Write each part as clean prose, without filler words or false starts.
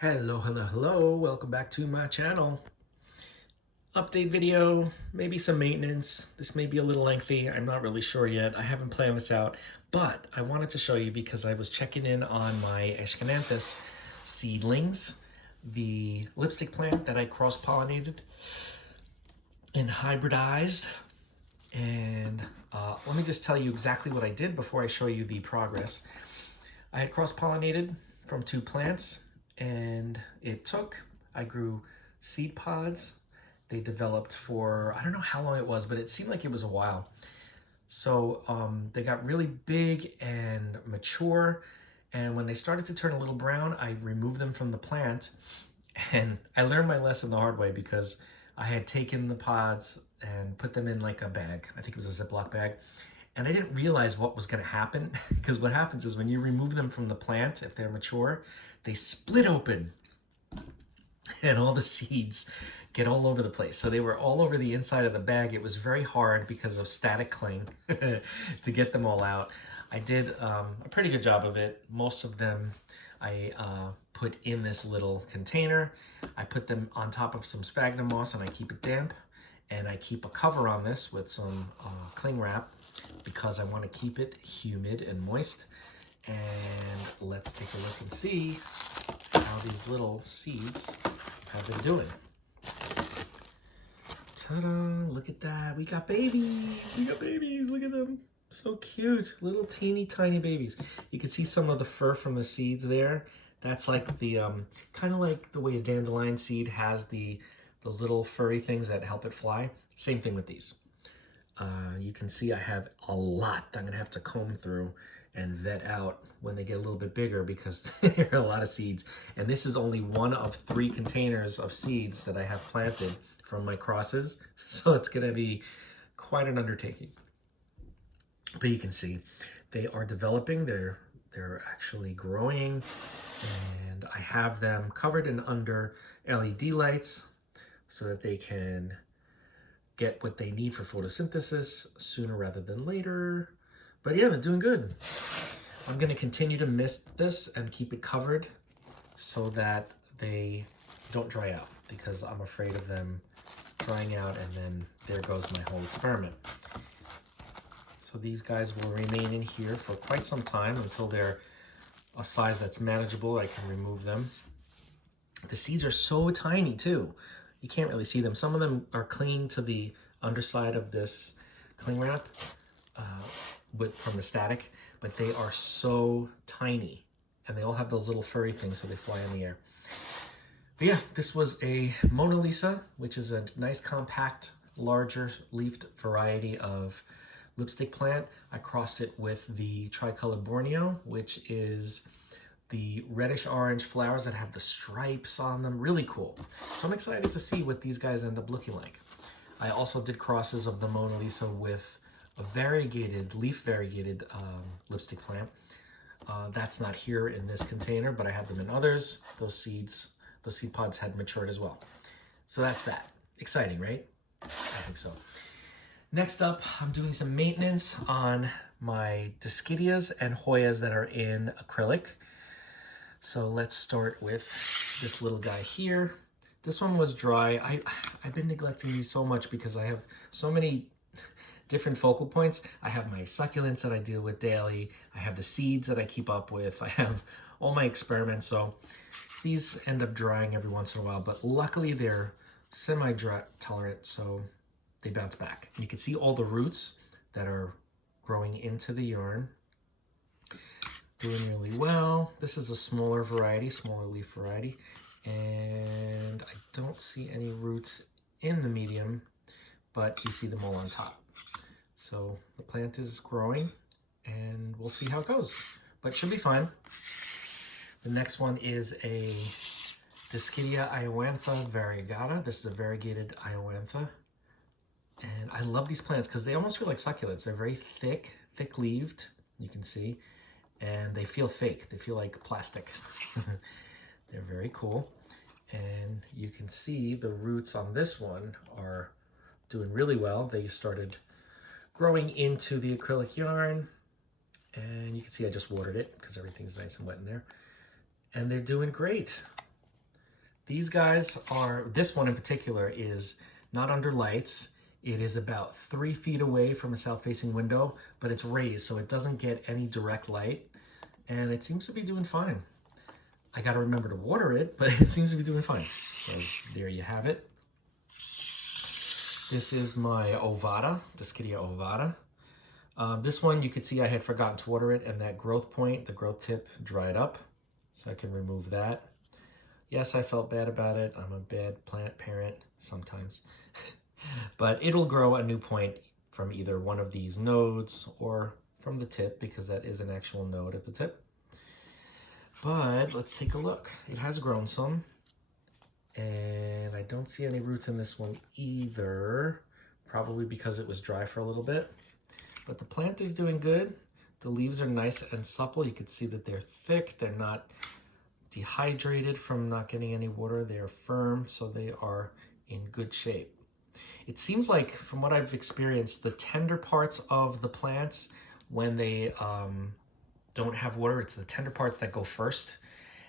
Hello, welcome back to my channel. Update video, maybe some maintenance. This may be a little lengthy, I'm not really sure yet. I haven't planned this out, but I wanted to show you because I was checking in on my Aschenanthus seedlings, the lipstick plant that I cross-pollinated and hybridized. And let me just tell you exactly what I did before I show you the progress. I had cross-pollinated from two plants, and I grew seed pods. They developed for, I don't know how long it was, but it seemed like it was a while. So they got really big and mature, and when they started to turn a little brown, I removed them from the plant. And I learned my lesson the hard way because I had taken the pods and put them in like a bag. I think it was a Ziploc bag. And I didn't realize what was going to happen because what happens is when you remove them from the plant, if they're mature, they split open and all the seeds get all over the place. So they were all over the inside of the bag. It was very hard because of static cling to get them all out. I did a pretty good job of it. Most of them I put in this little container. I put them on top of some sphagnum moss and I keep it damp. And I keep a cover on this with some cling wrap because I want to keep it humid and moist. And let's take a look and see how these little seeds have been doing. Ta-da, look at that. We got babies. Look at them. So cute. Little teeny tiny babies. You can see some of the fur from the seeds there. That's like the, kind of like the way a dandelion seed has those little furry things that help it fly. Same thing with these. You can see I have a lot that I'm gonna have to comb through and vet out when they get a little bit bigger because there are a lot of seeds. And this is only one of 3 containers of seeds that I have planted from my crosses. So it's gonna be quite an undertaking. But you can see they are developing, they're actually growing, and I have them covered in under LED lights so that they can get what they need for photosynthesis sooner rather than later. But yeah, they're doing good. I'm gonna continue to mist this and keep it covered so that they don't dry out because I'm afraid of them drying out and then there goes my whole experiment. So these guys will remain in here for quite some time until they're a size that's manageable. I can remove them. The seeds are so tiny too. You can't really see them. Some of them are clinging to the underside of this cling wrap from the static, but they are so tiny and they all have those little furry things so they fly in the air. But yeah, this was a Mona Lisa, which is a nice compact, larger leafed variety of lipstick plant. I crossed it with the tricolored Borneo, which is the reddish orange flowers that have the stripes on them. Really cool. So I'm excited to see what these guys end up looking like. I also did crosses of the Mona Lisa with a leaf variegated lipstick plant. That's not here in this container, but I have them in others. Those seed pods had matured as well. So that's that. Exciting, right? I think so. Next up, I'm doing some maintenance on my Dischidias and Hoyas that are in acrylic. So let's start with this little guy here. This one was dry. I've been neglecting these so much because I have so many different focal points. I have my succulents that I deal with daily. I have the seeds that I keep up with. I have all my experiments. So these end up drying every once in a while, but luckily they're semi-drought tolerant, so they bounce back. And you can see all the roots that are growing into the yarn. Doing really well. This is a smaller leaf variety, and I don't see any roots in the medium, but you see them all on top. So the plant is growing, and we'll see how it goes, but it should be fine. The next one is a Disia Iantha Variegata. This is a variegated Iantha. And I love these plants because they almost feel like succulents. They're very thick-leaved, you can see. And they feel fake. They feel like plastic. They're very cool. And you can see the roots on this one are doing really well. They started growing into the acrylic yarn. And you can see I just watered it because everything's nice and wet in there. And they're doing great. These guys are, this one in particular is not under lights. It is about 3 feet away from a south-facing window, but it's raised, so it doesn't get any direct light, and it seems to be doing fine. I gotta remember to water it, but it seems to be doing fine. So there you have it. This is my Ovada, Disia Ovada. This one, you could see I had forgotten to water it, and that growth point, the growth tip, dried up. So I can remove that. Yes, I felt bad about it. I'm a bad plant parent sometimes. But it'll grow a new point from either one of these nodes or from the tip, because that is an actual node at the tip. But let's take a look. It has grown some. And I don't see any roots in this one either, probably because it was dry for a little bit. But the plant is doing good. The leaves are nice and supple. You can see that they're thick. They're not dehydrated from not getting any water. They are firm, so they are in good shape. It seems like, from what I've experienced, the tender parts of the plants, when they don't have water, it's the tender parts that go first.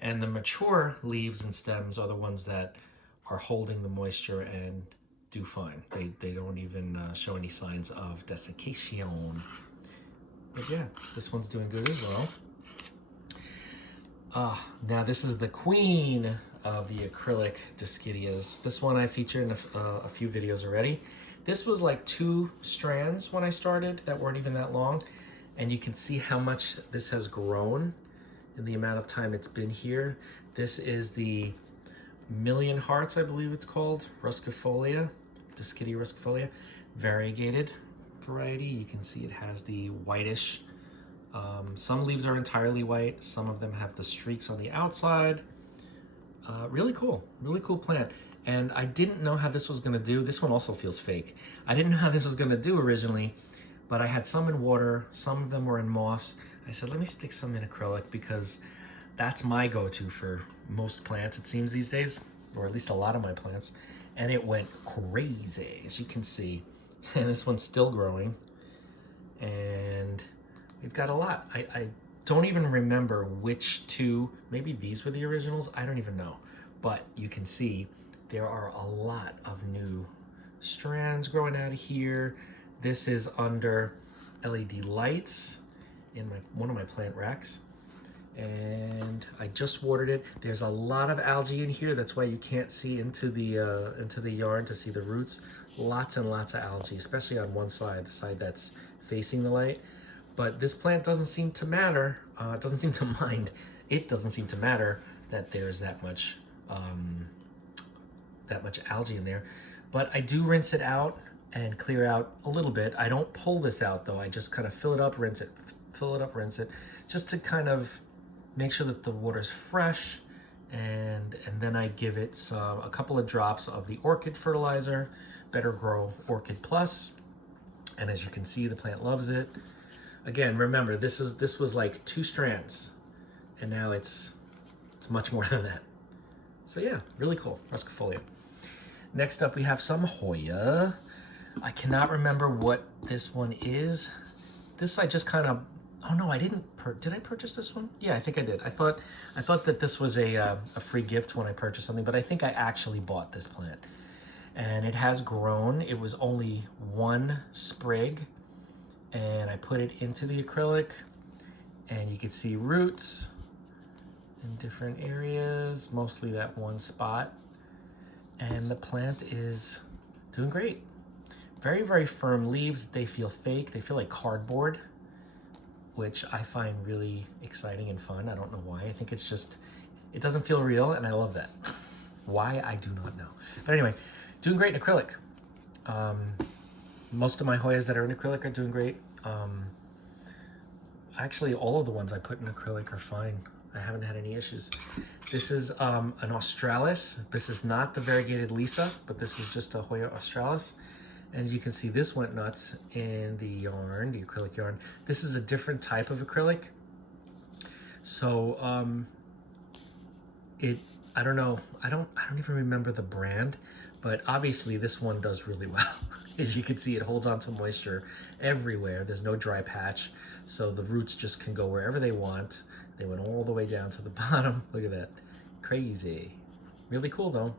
And the mature leaves and stems are the ones that are holding the moisture and do fine. They don't even show any signs of desiccation. But yeah, this one's doing good as well. Now this is the queen of the acrylic discidias. This one I featured in a few videos already. This was like 2 strands when I started that weren't even that long. And you can see how much this has grown in the amount of time it's been here. This is the Million Hearts, I believe it's called, Ruscifolia, Discidia ruscifolia, variegated variety. You can see it has the whitish, some leaves are entirely white, some of them have the streaks on the outside. Really cool plant. And I didn't know how this was gonna do. This one also feels fake. I didn't know how this was gonna do originally, but I had some in water, some of them were in moss. I said, let me stick some in acrylic, because that's my go-to for most plants, it seems, these days, or at least a lot of my plants. And it went crazy, as you can see. And this one's still growing. And we've got a lot. I don't even remember which 2, maybe these were the originals, I don't even know. But you can see there are a lot of new strands growing out of here. This is under LED lights in one of my plant racks, and I just watered it. There's a lot of algae in here. That's why you can't see into the yarn to see the roots. Lots and lots of algae, especially on one side, the side that's facing the light. But this plant doesn't seem to matter. It doesn't seem to mind. It doesn't seem to matter that there's that much algae in there. But I do rinse it out and clear out a little bit. I don't pull this out though. I just kind of fill it up, rinse it, fill it up, rinse it, just to kind of make sure that the water's fresh. And then I give it a couple of drops of the orchid fertilizer, Better Grow Orchid Plus. And as you can see, the plant loves it. Again, remember, this was like 2 strands, and now it's much more than that. So yeah, really cool, Ruscifolia. Next up, we have some Hoya. I cannot remember what this one is. This I just kind of, oh no, I didn't, did I purchase this one? Yeah, I think I did. I thought that this was a free gift when I purchased something, but I think I actually bought this plant. And it has grown. It was only 1 sprig, and I put it into the acrylic, and you can see roots in different areas, mostly that one spot. And the plant is doing great. Very, very firm leaves. They feel fake. They feel like cardboard, which I find really exciting and fun. I don't know why. I think it's just, it doesn't feel real, and I love that. Why, I do not know. But anyway, doing great in acrylic. Most of my Hoyas that are in acrylic are doing great. Actually, all of the ones I put in acrylic are fine. I haven't had any issues. This is an Australis. This is not the variegated Lisa, but this is just a Hoya Australis. And you can see this went nuts in the yarn, the acrylic yarn. This is a different type of acrylic. So I don't know. I don't even remember the brand, but obviously this one does really well. As you can see, it holds onto moisture everywhere. There's no dry patch, so the roots just can go wherever they want. They went all the way down to the bottom. Look at that, crazy. Really cool though.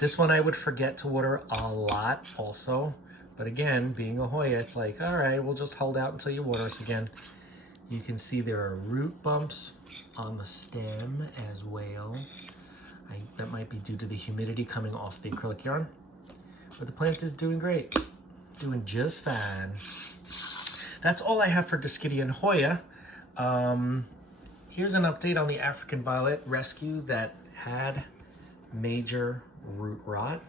This one I would forget to water a lot also. But again, being a Hoya, it's like, all right, we'll just hold out until you water us again. You can see there are root bumps on the stem as well. That might be due to the humidity coming off the acrylic yarn. But the plant is doing great. Doing just fine. That's all I have for Disia and Hoya. Here's an update on the African Violet rescue that had major root rot.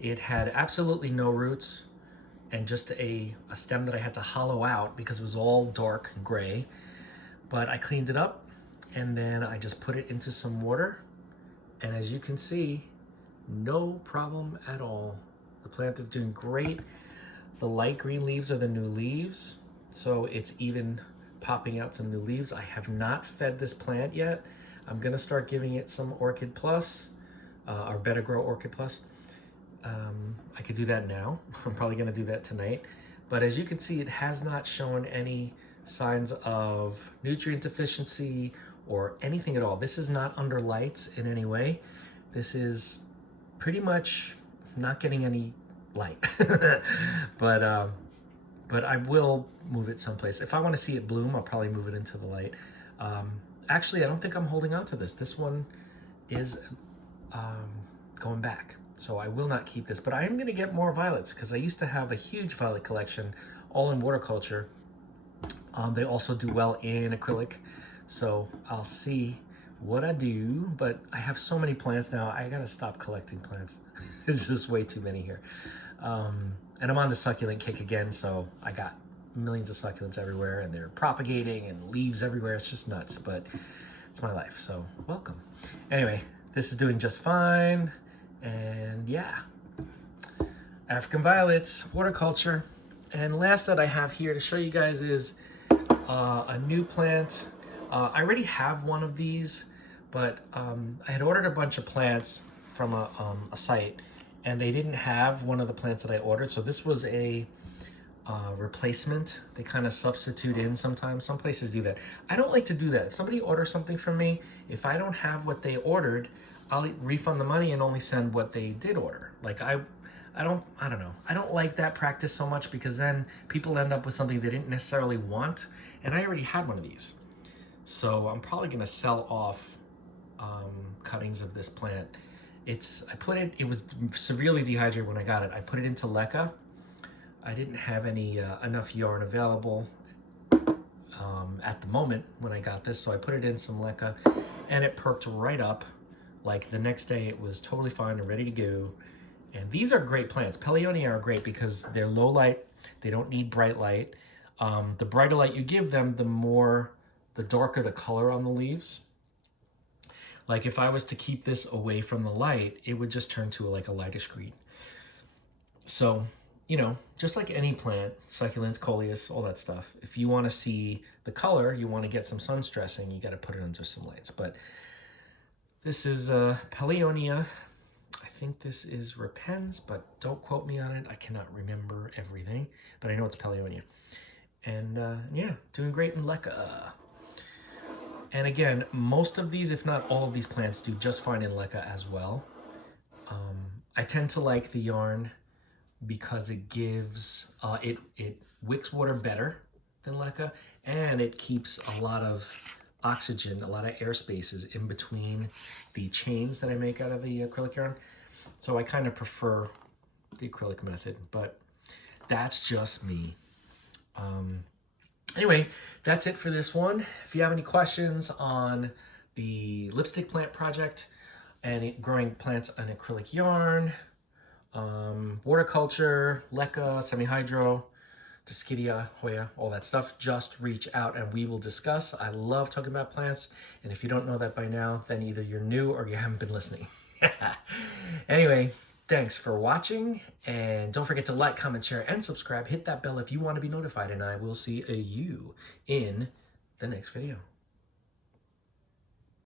It had absolutely no roots and just a stem that I had to hollow out because it was all dark and gray. But I cleaned it up and then I just put it into some water. And as you can see, no problem at all. The plant is doing great. The light green leaves are the new leaves. So it's even popping out some new leaves. I have not fed this plant yet. I'm gonna start giving it some Orchid Plus, or Better Grow Orchid Plus. I could do that now. I'm probably gonna do that tonight. But as you can see, it has not shown any signs of nutrient deficiency or anything at all. This is not under lights in any way. This is pretty much not getting any light. But I will move it someplace. If I want to see it bloom, I'll probably move it into the light. Actually, I don't think I'm holding on to this. This one is going back. So I will not keep this, but I am going to get more violets because I used to have a huge violet collection, all in waterculture. They also do well in acrylic. So I'll see what I do, but I have so many plants now. I got to stop collecting plants. It's just way too many here. And I'm on the succulent kick again, so I got millions of succulents everywhere and they're propagating and leaves everywhere. It's just nuts, but it's my life, so welcome. Anyway, this is doing just fine. And yeah, African violets, waterculture. And last that I have here to show you guys is a new plant. I already have one of these, but I had ordered a bunch of plants from a site and they didn't have one of the plants that I ordered. So this was a replacement. They kind of substitute in sometimes. Some places do that. I don't like to do that. If somebody orders something from me, if I don't have what they ordered, I'll refund the money and only send what they did order. Like I don't know. I don't like that practice so much because then people end up with something they didn't necessarily want. And I already had one of these. So I'm probably gonna sell off cuttings of this plant. It was severely dehydrated when I got it. I put it into leca. I didn't have any enough yarn available at the moment when I got this, so I put it in some leca and it perked right up. Like the next day it was totally fine and ready to go. And these are great plants. Pelonia are great because they're low light. They don't need bright light. The brighter light you give them, the darker the color on the leaves. Like if I was to keep this away from the light, it would just turn to like a lightish green. So, you know, just like any plant, succulents, coleus, all that stuff, if you want to see the color, you want to get some sun stressing, you got to put it under some lights. But this is Pelonia. I think this is Repens, but don't quote me on it. I cannot remember everything, but I know it's Pelonia. And yeah, doing great in leca. And again, most of these, if not all of these plants, do just fine in leca as well. I tend to like the yarn because it gives, it wicks water better than leca, and it keeps a lot of oxygen, a lot of air spaces in between the chains that I make out of the acrylic yarn. So I kind of prefer the acrylic method, but that's just me. Anyway, that's it for this one. If you have any questions on the lipstick plant project and growing plants on acrylic yarn, waterculture, leca, semi-hydro, Disia, Hoya, all that stuff, just reach out and we will discuss. I love talking about plants, and if you don't know that by now, then either you're new or you haven't been listening. Anyway, thanks for watching, and don't forget to like, comment, share, and subscribe. Hit that bell if you want to be notified, and I will see you in the next video.